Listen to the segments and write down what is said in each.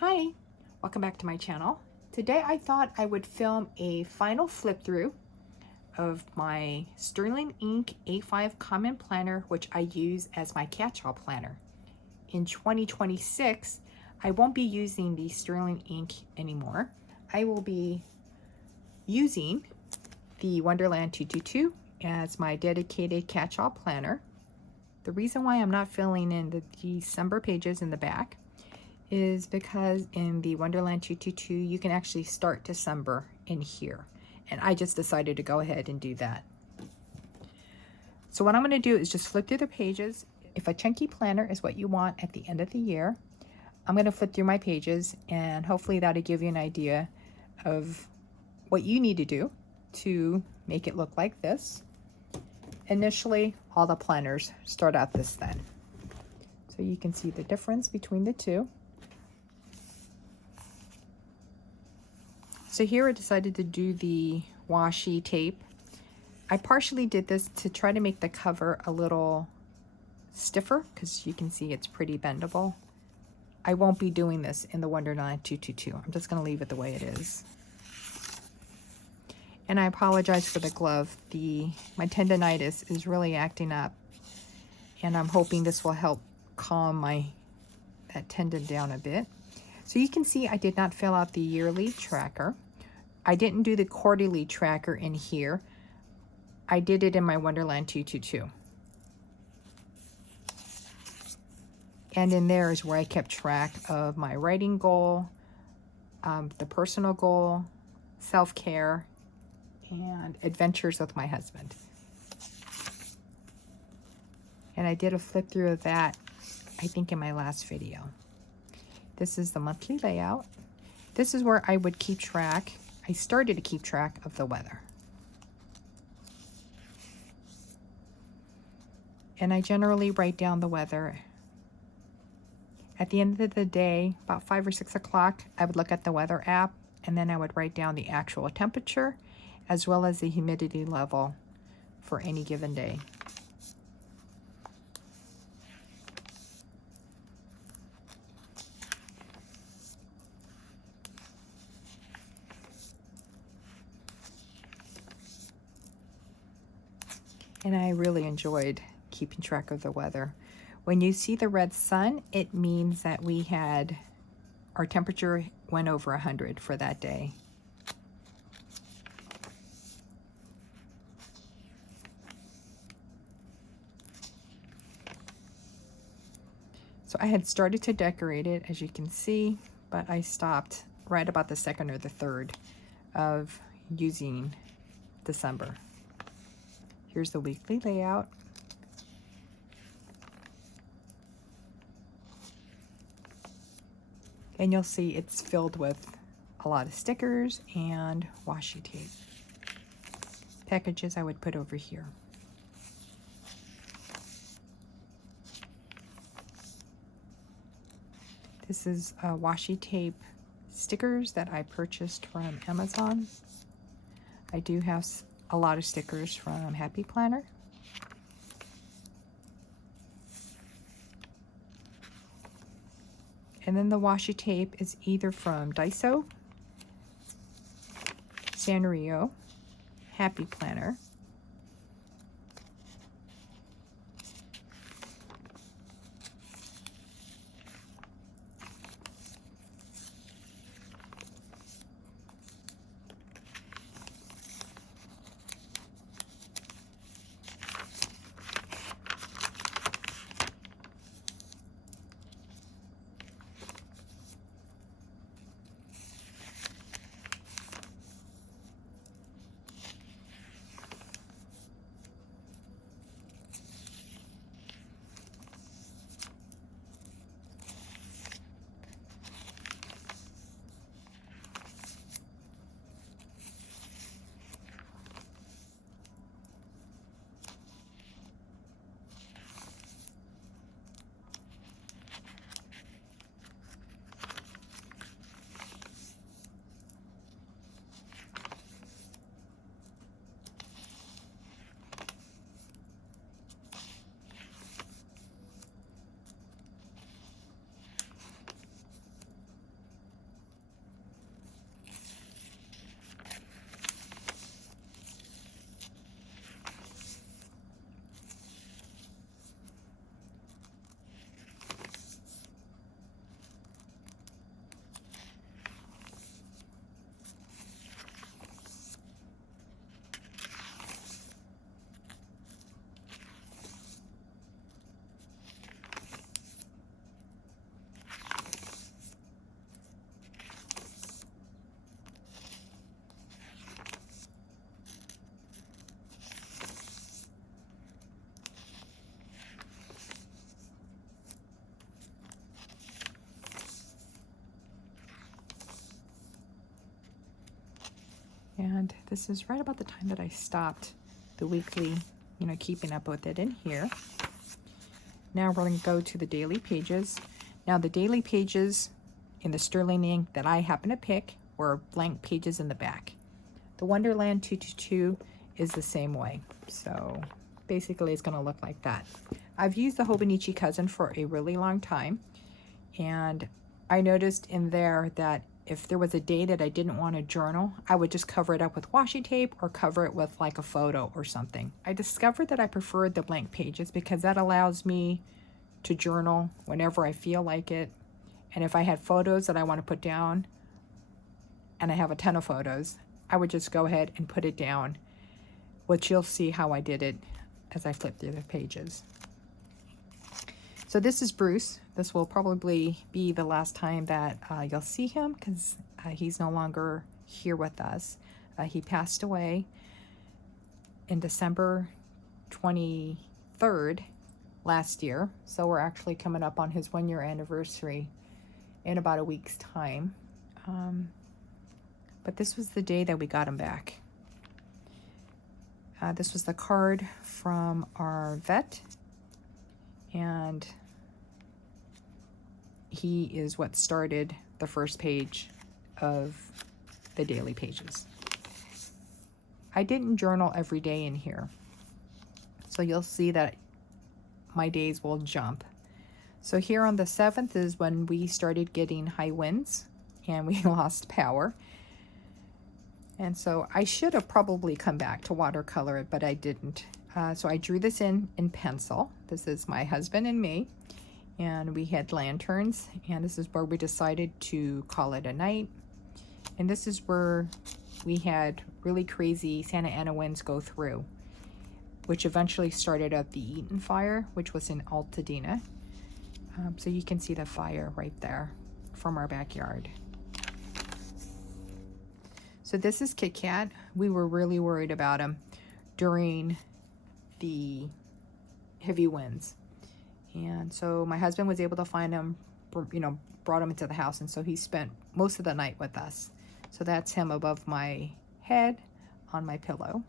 Hi, welcome back to my channel. Today I thought I would film a final flip through of my Sterling Ink A5 Common Planner, which I use as my catch-all planner. In 2026, I won't be using the Sterling Ink anymore. I will be using the Wonderland 222 as my dedicated catch-all planner. The reason why I'm not filling in the December pages in the back is because in the Wonderland 222 you can actually start December in here, and I just decided to go ahead and do that. So what I'm going to do is just flip through the pages. If a chunky planner is what you want at the end of the year, I'm going to flip through my pages, and hopefully that'll give you an idea of what you need to do to make it look like this. Initially, all the planners start out this thin, so you can see the difference between the two. So here I decided to do the washi tape. I partially did this to try to make the cover a little stiffer because you can see it's pretty bendable. I won't be doing this in the Wonderland 222. I'm just going to leave it the way it is. And I apologize for the glove. My tendonitis is really acting up, and I'm hoping this will help calm that tendon down a bit. So you can see I did not fill out the yearly tracker. I didn't do the quarterly tracker in here. I did it in my Wonderland 222. And in there is where I kept track of my writing goal, the personal goal, self-care, and adventures with my husband. And I did a flip through of that, I think, in my last video. This is the monthly layout. This is where I would keep track. I started to keep track of the weather. And I generally write down the weather. At the end of the day, about 5 or 6 o'clock, I would look at the weather app, and then I would write down the actual temperature as well as the humidity level for any given day. And I really enjoyed keeping track of the weather. When you see the red sun, it means that our temperature went over 100 for that day. So I had started to decorate it, as you can see, but I stopped right about the 2nd or the 3rd of using December. Here's the weekly layout. And you'll see it's filled with a lot of stickers and washi tape. Packages I would put over here. This is washi tape stickers that I purchased from Amazon. I do have a lot of stickers from Happy Planner. And then the washi tape is either from Daiso, Sanrio, Happy Planner, And this is right about the time that I stopped the weekly, keeping up with it in here. Now we're going to go to the daily pages. Now the daily pages in the sterling ink that I happen to pick were blank pages in the back. The Wonderland 222 is the same way. So basically it's going to look like that. I've used the Hobonichi Cousin for a really long time. And I noticed in there that if there was a day that I didn't want to journal, I would just cover it up with washi tape or cover it with like a photo or something. I discovered that I preferred the blank pages because that allows me to journal whenever I feel like it. And if I had photos that I want to put down, and I have a ton of photos, I would just go ahead and put it down, which you'll see how I did it as I flip through the pages. So this is Bruce. This will probably be the last time that you'll see him because he's no longer here with us. He passed away in December 23rd last year. So we're actually coming up on his 1-year anniversary in about a week's time. But this was the day that we got him back. This was the card from our vet. And he is what started the first page of the daily pages. I didn't journal every day in here. So you'll see that my days will jump. So here on the 7th is when we started getting high winds and we lost power. And so I should have probably come back to watercolor it, but I didn't. So I drew this in pencil. This is my husband and me, and we had lanterns, and this is where we decided to call it a night. And this is where we had really crazy Santa Ana winds go through, which eventually started at the Eaton fire, which was in Altadena. So you can see the fire right there from our backyard. So this is Kit Kat. We were really worried about him during the heavy winds. And so my husband was able to find him, brought him into the house. And so he spent most of the night with us. So that's him above my head on my pillow.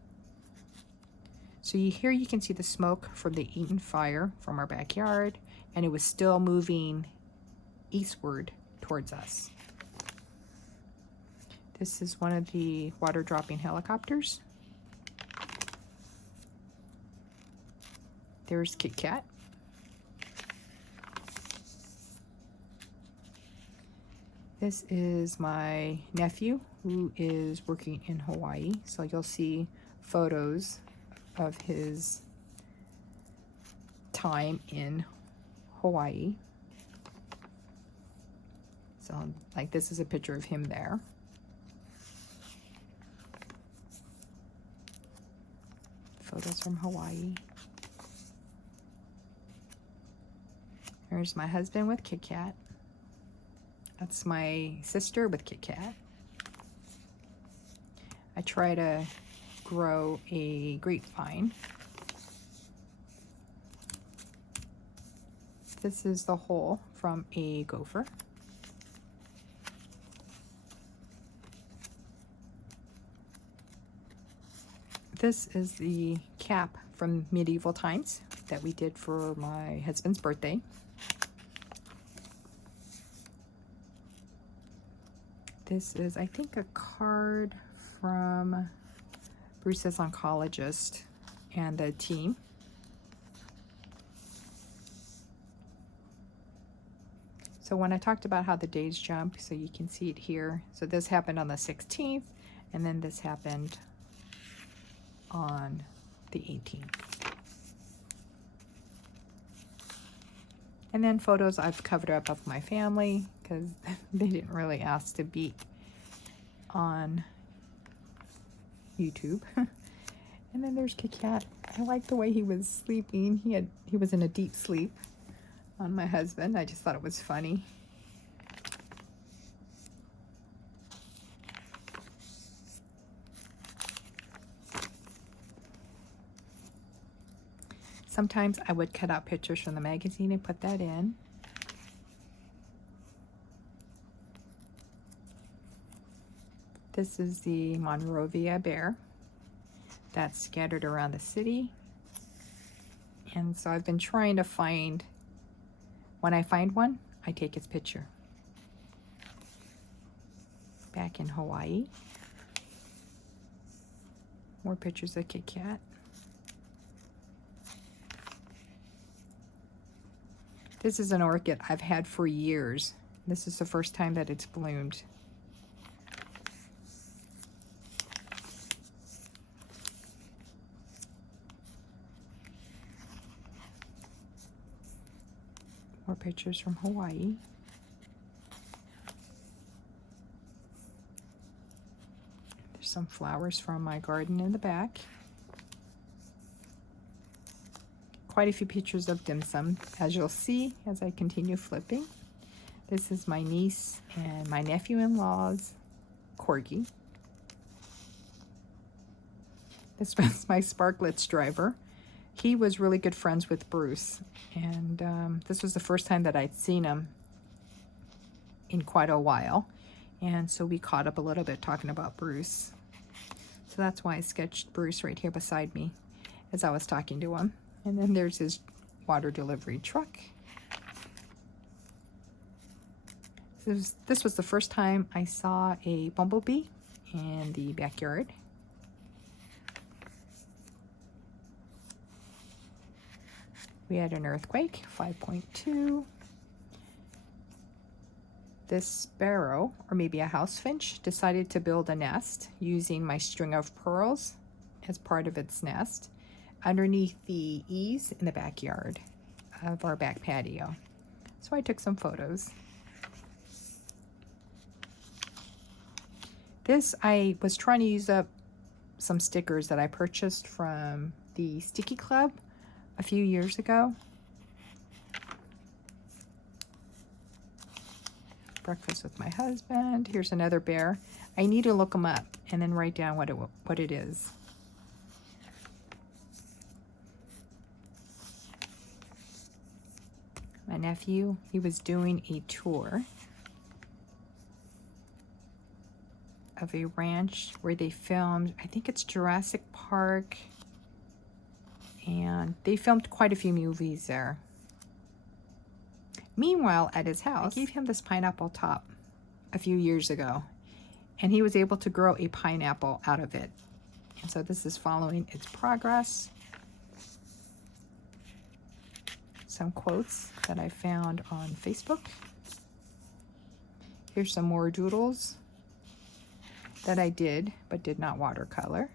So here you can see the smoke from the Eaton fire from our backyard. And it was still moving eastward towards us. This is one of the water dropping helicopters. There's Kit Kat. This is my nephew who is working in Hawaii. So you'll see photos of his time in Hawaii. So like this is a picture of him there. Photos from Hawaii. There's my husband with Kit Kat. That's my sister with Kit Kat. I try to grow a grapevine. This is the hole from a gopher. This is the cap from Medieval Times that we did for my husband's birthday. This is, I think, a card from Bruce's oncologist and the team. So when I talked about how the days jump, so you can see it here. So this happened on the 16th, and then this happened on the 18th. And then photos I've covered up of my family because they didn't really ask to be on YouTube. And then there's Kit Kat. I like the way he was sleeping. He was in a deep sleep on my husband. I just thought it was funny. Sometimes I would cut out pictures from the magazine and put that in. This is the Monrovia bear that's scattered around the city. And so I've been trying to find, when I find one, I take its picture. Back in Hawaii. More pictures of Kit Kat. This is an orchid I've had for years. This is the first time that it's bloomed. More pictures from Hawaii. There's some flowers from my garden in the back. Quite a few pictures of dim sum, as you'll see as I continue flipping. This is my niece and my nephew-in-law's corgi. This was my Sparklets driver. He was really good friends with Bruce, and this was the first time that I'd seen him in quite a while, and so we caught up a little bit talking about Bruce. So that's why I sketched Bruce right here beside me as I was talking to him. And then there's his water delivery truck. This was the first time I saw a bumblebee in the backyard. We had an earthquake, 5.2. This sparrow, or maybe a house finch, decided to build a nest using my string of pearls as part of its nest underneath the eaves in the backyard of our back patio. So I took some photos. This, I was trying to use up some stickers that I purchased from the Sticky Club a few years ago. Breakfast with my husband. Here's another bear. I need to look them up and then write down what it is. My nephew, he was doing a tour of a ranch where they filmed, I think it's Jurassic Park, and they filmed quite a few movies there. Meanwhile, at his house, I gave him this pineapple top a few years ago, and he was able to grow a pineapple out of it. And so this is following its progress. Some quotes that I found on Facebook. Here's some more doodles that I did, but did not watercolor.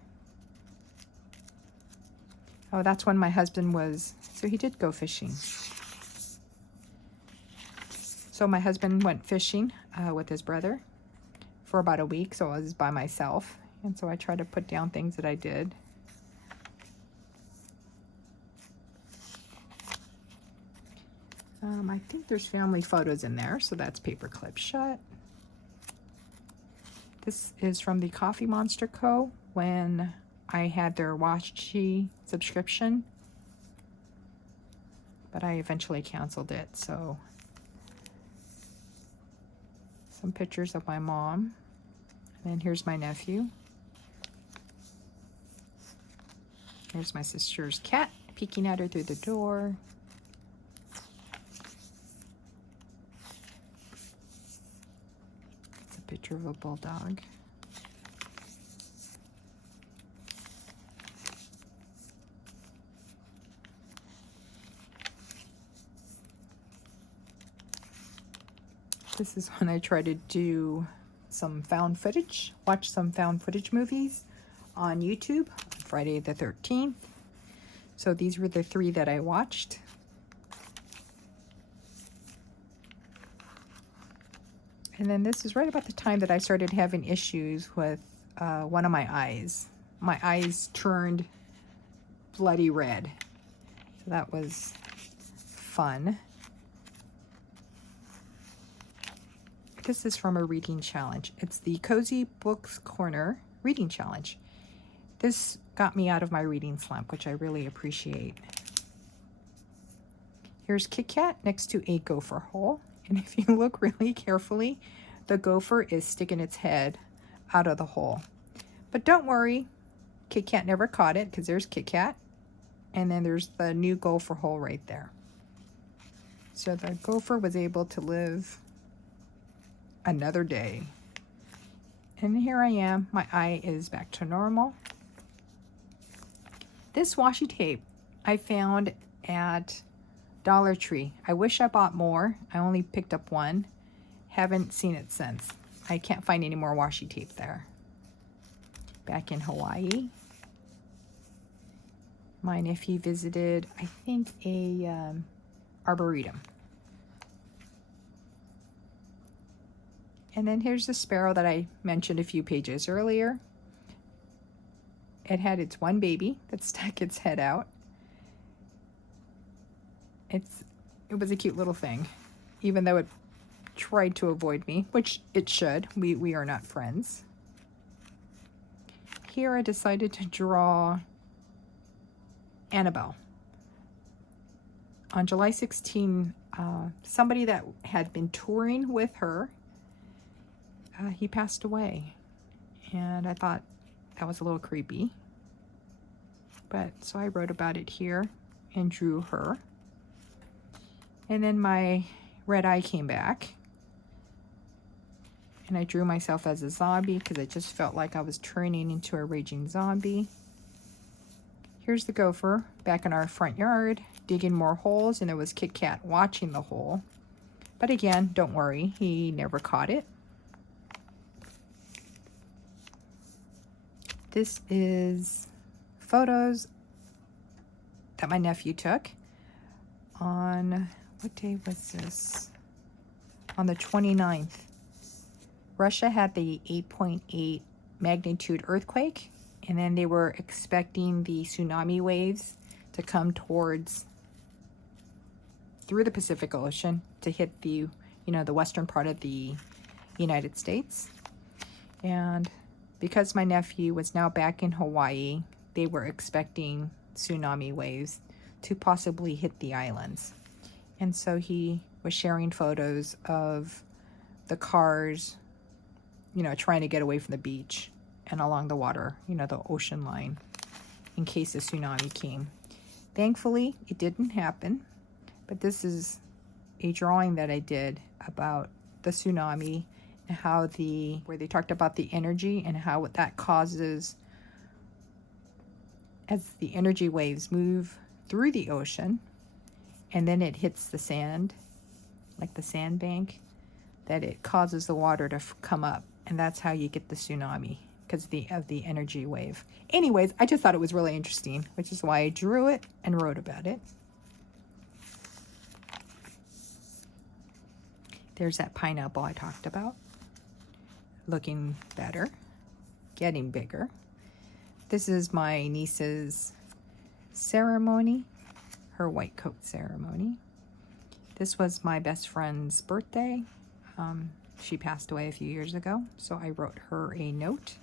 Oh, that's when my husband was, so he did go fishing. So my husband went fishing with his brother for about a week, so I was by myself. And so I tried to put down things that I did. I think there's family photos in there, so that's paper clip shut. This is from the Coffee Monster Co. when I had their Washi subscription, but I eventually canceled it. So some pictures of my mom, and then here's my nephew. Here's my sister's cat peeking at her through the door. It's a picture of a bulldog. This is when I try to do some found footage, watch some found footage movies on YouTube on Friday the 13th. So these were the 3 that I watched. And then this is right about the time that I started having issues with one of my eyes. My eyes turned bloody red. So that was fun. This is from a reading challenge. It's the Cozy Books Corner reading challenge. This got me out of my reading slump, which I really appreciate. Here's Kit Kat next to a gopher hole. And if you look really carefully, the gopher is sticking its head out of the hole. But don't worry, Kit Kat never caught it, because there's Kit Kat. And then there's the new gopher hole right there. So the gopher was able to live another day. And here I am. My eye is back to normal. This washi tape I found at Dollar Tree. I wish I bought more. I only picked up one. Haven't seen it since. I can't find any more washi tape there. Back in Hawaii, my nephew visited, I think, a arboretum. And then here's the sparrow that I mentioned a few pages earlier. It had its one baby that stuck its head out. It was a cute little thing, even though it tried to avoid me, which it should. We are not friends. Here I decided to draw Annabelle. On July 16, somebody that had been touring with her, he passed away. And I thought that was a little creepy. But so I wrote about it here and drew her. And then my red eye came back. And I drew myself as a zombie because I just felt like I was turning into a raging zombie. Here's the gopher back in our front yard, digging more holes, and there was Kit Kat watching the hole. But again, don't worry, he never caught it. This is photos that my nephew took on, what day was this? On the 29th. Russia had the 8.8 magnitude earthquake, and then they were expecting the tsunami waves to come through the Pacific Ocean to hit the, the western part of the United States. And because my nephew was now back in Hawaii, they were expecting tsunami waves to possibly hit the islands. And so he was sharing photos of the cars, trying to get away from the beach and along the water, the ocean line, in case a tsunami came. Thankfully, it didn't happen, but this is a drawing that I did about the tsunami and how where they talked about the energy and how that causes, as the energy waves move through the ocean and then it hits the sand, like the sandbank, that it causes the water to come up. And that's how you get the tsunami, because of the energy wave. Anyways, I just thought it was really interesting, which is why I drew it and wrote about it. There's that pineapple I talked about. Looking better, getting bigger. This is my niece's ceremony, her white coat ceremony. This was my best friend's birthday. She passed away a few years ago, so I wrote her a note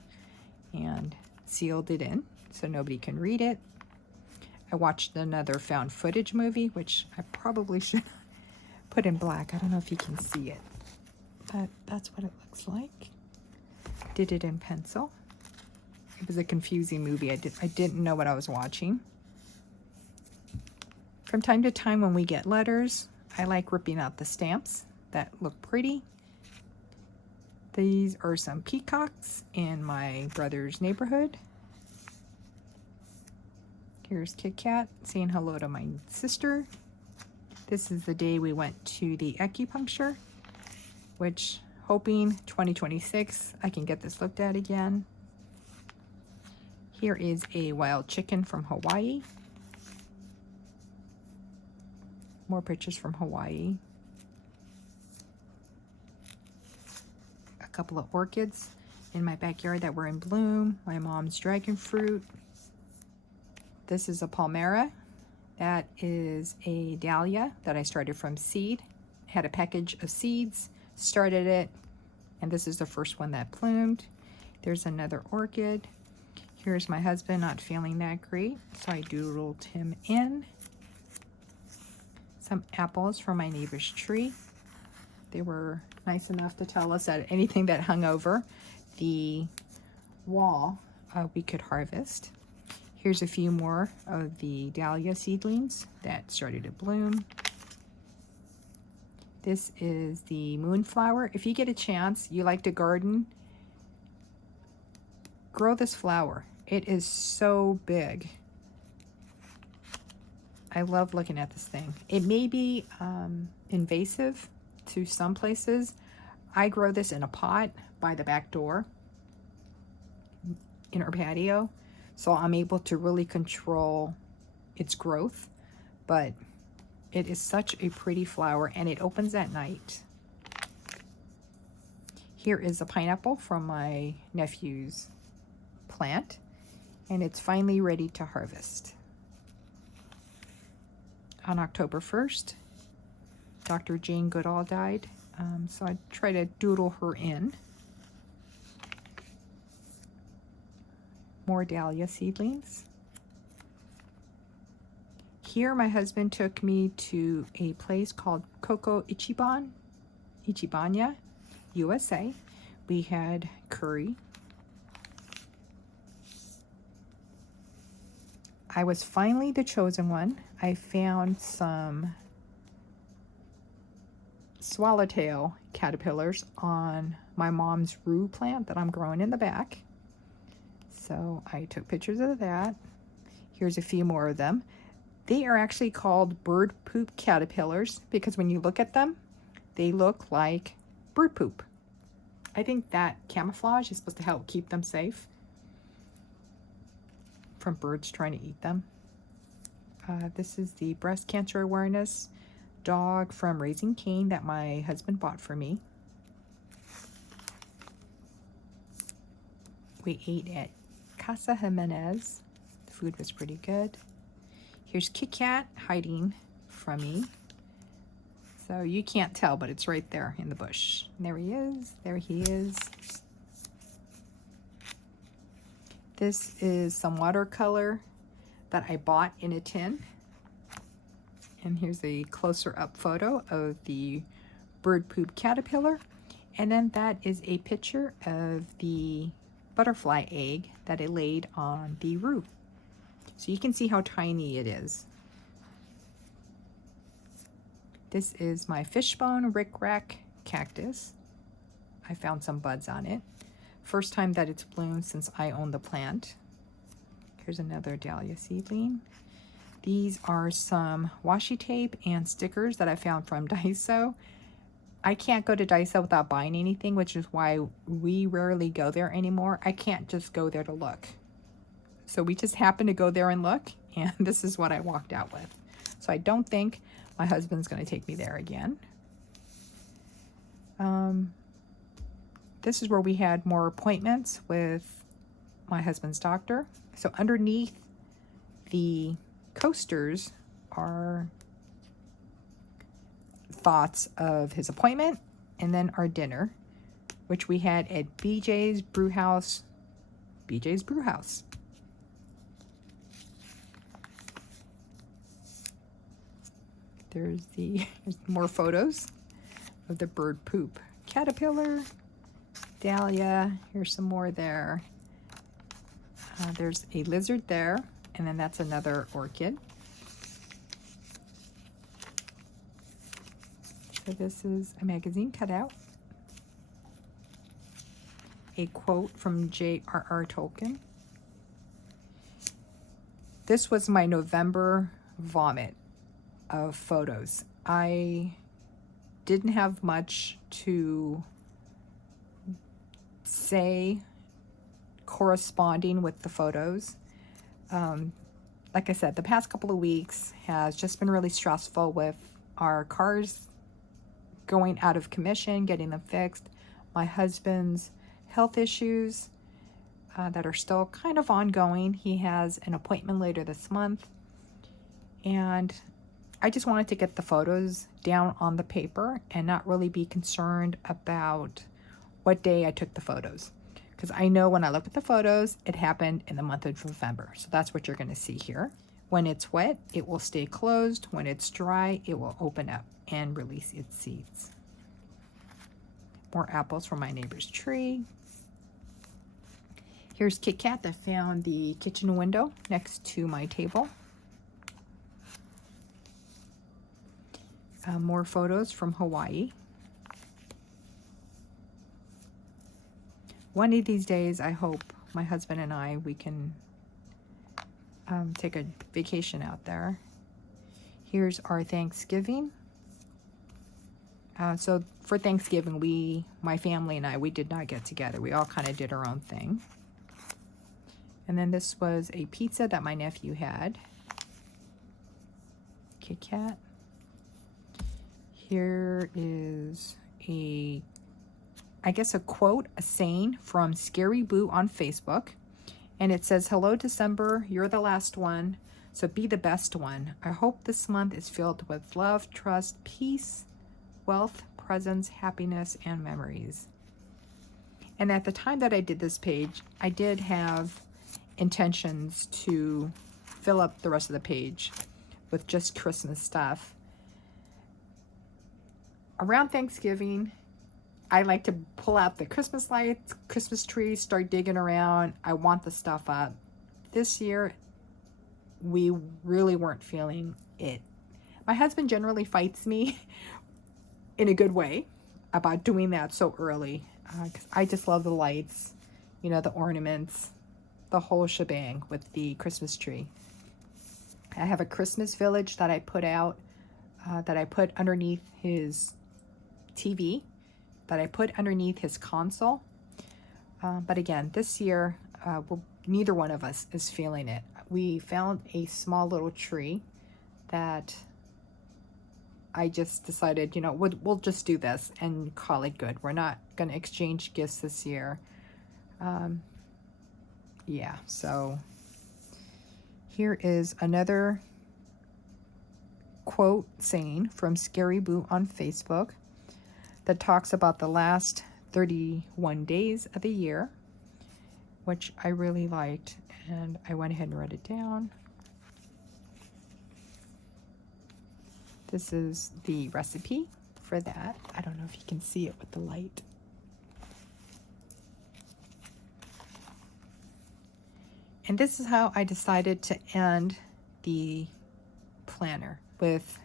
and sealed it in so nobody can read it. I watched another found footage movie, which I probably should put in black. I don't know if you can see it, but that's what it looks like. Did it in pencil. It was a confusing movie. I didn't know what I was watching. From time to time when we get letters, I like ripping out the stamps that look pretty. These are some peacocks in my brother's neighborhood. Here's Kit Kat saying hello to my sister. This is the day we went to the acupuncture, which, hoping 2026 I can get this looked at again. Here is a wild chicken from Hawaii. More pictures from Hawaii. A couple of orchids in my backyard that were in bloom. My mom's dragon fruit. This is a palmera. That is a dahlia that I started from seed. Had a package of seeds, started it, and this is the first one that bloomed. There's another orchid. Here's my husband not feeling that great, so I doodled him in. Some apples from my neighbor's tree. They were nice enough to tell us that anything that hung over the wall we could harvest. Here's a few more of the dahlia seedlings that started to bloom. This is the moonflower. If you get a chance, you like to garden, grow this flower. It is so big. I love looking at this thing. It may be invasive to some places. I grow this in a pot by the back door in our patio, so I'm able to really control its growth, but it is such a pretty flower, and it opens at night. Here is a pineapple from my nephew's plant, and it's finally ready to harvest. On October 1st, Dr. Jane Goodall died, so I try to doodle her in. More dahlia seedlings. Here my husband took me to a place called Coco Ichibanya, USA. We had curry. I was finally the chosen one. I found some swallowtail caterpillars on my mom's rue plant that I'm growing in the back. So I took pictures of that. Here's a few more of them. They are actually called bird poop caterpillars because when you look at them, they look like bird poop. I think that camouflage is supposed to help keep them safe from birds trying to eat them. This is the breast cancer awareness dog from Raising Cane that my husband bought for me. We ate at Casa Jimenez. The food was pretty good. Here's Kit Kat hiding from me. So you can't tell, but it's right there in the bush. And there he is. There he is. This is some watercolor that I bought in a tin. And here's a closer up photo of the bird poop caterpillar. And then that is a picture of the butterfly egg that it laid on the roof. So you can see how tiny it is. This is my fishbone rickrack cactus. I found some buds on it. First time that it's bloomed since I own the plant. Here's another dahlia seedling. These are some washi tape and stickers that I found from Daiso. I can't go to Daiso without buying anything, which is why we rarely go there anymore. I can't just go there to look. So we just happened to go there and look, and this is what I walked out with. So I don't think my husband's going to take me there again. This is where we had more appointments with my husband's doctor. So underneath the coasters are thoughts of his appointment and then our dinner, which we had at BJ's Brewhouse. BJ's Brewhouse. There's more photos of the bird poop caterpillar, dahlia. Here's some more there. There's a lizard there, and then that's another orchid. So this is a magazine cutout. A quote from J.R.R. Tolkien. This was my November vomit of photos. I didn't have much to say corresponding with the photos. Like I said, the past couple of weeks has just been really stressful with our cars going out of commission, getting them fixed, my husband's health issues that are still kind of ongoing. He has an appointment later this month, and I just wanted to get the photos down on the paper and not really be concerned about what day I took the photos. Because I know when I look at the photos, it happened in the month of November. So that's what you're going to see here. When it's wet, it will stay closed. When it's dry, it will open up and release its seeds. More apples from my neighbor's tree. Here's Kit Kat that found the kitchen window next to my table. More photos from Hawaii. One of these days, I hope my husband and I, we can take a vacation out there. Here's our Thanksgiving. So for Thanksgiving, my family and I, we did not get together. We all kind of did our own thing. And then this was a pizza that my nephew had. Kit Kat. Here is I guess a quote, a saying from Scary Boo on Facebook. And it says, "Hello, December, you're the last one, so be the best one. I hope this month is filled with love, trust, peace, wealth, presence, happiness, and memories." And at the time that I did this page, I did have intentions to fill up the rest of the page with just Christmas stuff. Around Thanksgiving, I like to pull out the Christmas lights, Christmas trees, start digging around. I want the stuff up. This year, we really weren't feeling it. My husband generally fights me in a good way about doing that so early. 'Cause I just love the lights, you know, the ornaments, the whole shebang with the Christmas tree. I have a Christmas village that I put out, that I put underneath his TV, that I put underneath his console. But again, this year, neither one of us is feeling it. We found a small little tree that I just decided, you know, we'll just do this and call it good. We're not going to exchange gifts this year. Yeah, so here is another quote saying from Scary Boo on Facebook that talks about the last 31 days of the year, which I really liked, and I went ahead and wrote it down. This is the recipe for that. I don't know if you can see it with the light. And this is how I decided to end the planner, with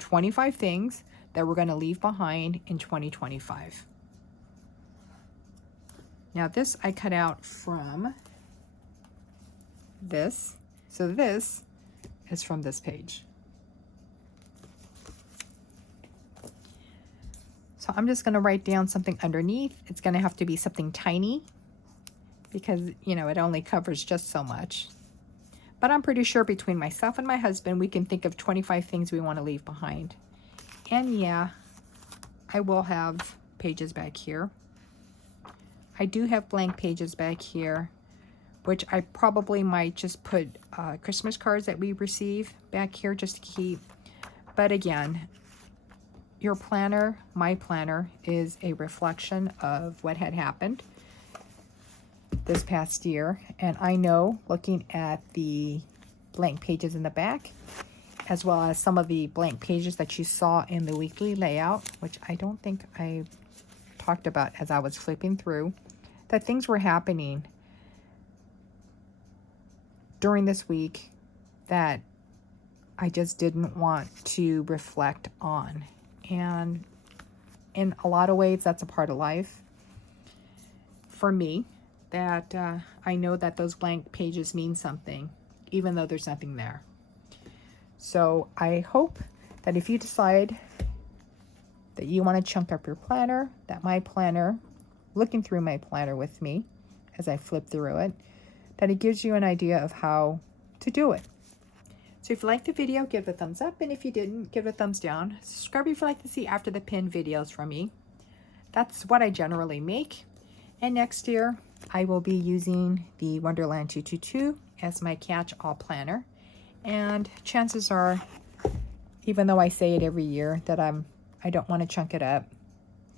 25 things that we're going to leave behind in 2025. Now this I cut out from this. So this is from this page. So I'm just going to write down something underneath. It's going to have to be something tiny because, you know, it only covers just so much. But I'm pretty sure between myself and my husband, we can think of 25 things we want to leave behind. And yeah, I will have pages back here. I do have blank pages back here, which I probably might just put Christmas cards that we receive back here just to keep. But again, your planner, my planner, is a reflection of what had happened this past year. And I know, looking at the blank pages in the back, as well as some of the blank pages that you saw in the weekly layout, which I don't think I talked about as I was flipping through, that things were happening during this week that I just didn't want to reflect on. And in a lot of ways, that's a part of life for me, that I know that those blank pages mean something, even though there's nothing there. So I hope that if you decide that you want to chunk up your planner, that my planner, looking through my planner with me as I flip through it, that it gives you an idea of how to do it. So if you liked the video, give it a thumbs up, and if you didn't, give it a thumbs down. Subscribe if you'd like to see after the pin videos from me. That's what I generally make. And next year, I will be using the Wonderland 222 as my catch-all planner. And chances are, even though I say it every year that I don't want to chunk it up,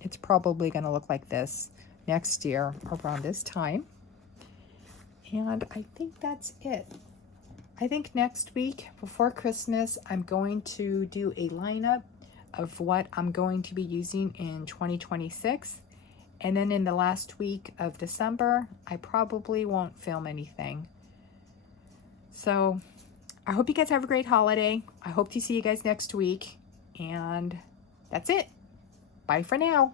it's probably going to look like this next year around this time. And I think that's it. I think next week before Christmas, I'm going to do a lineup of what I'm going to be using in 2026. And then in the last week of December, I probably won't film anything. So I hope you guys have a great holiday. I hope to see you guys next week. And that's it. Bye for now.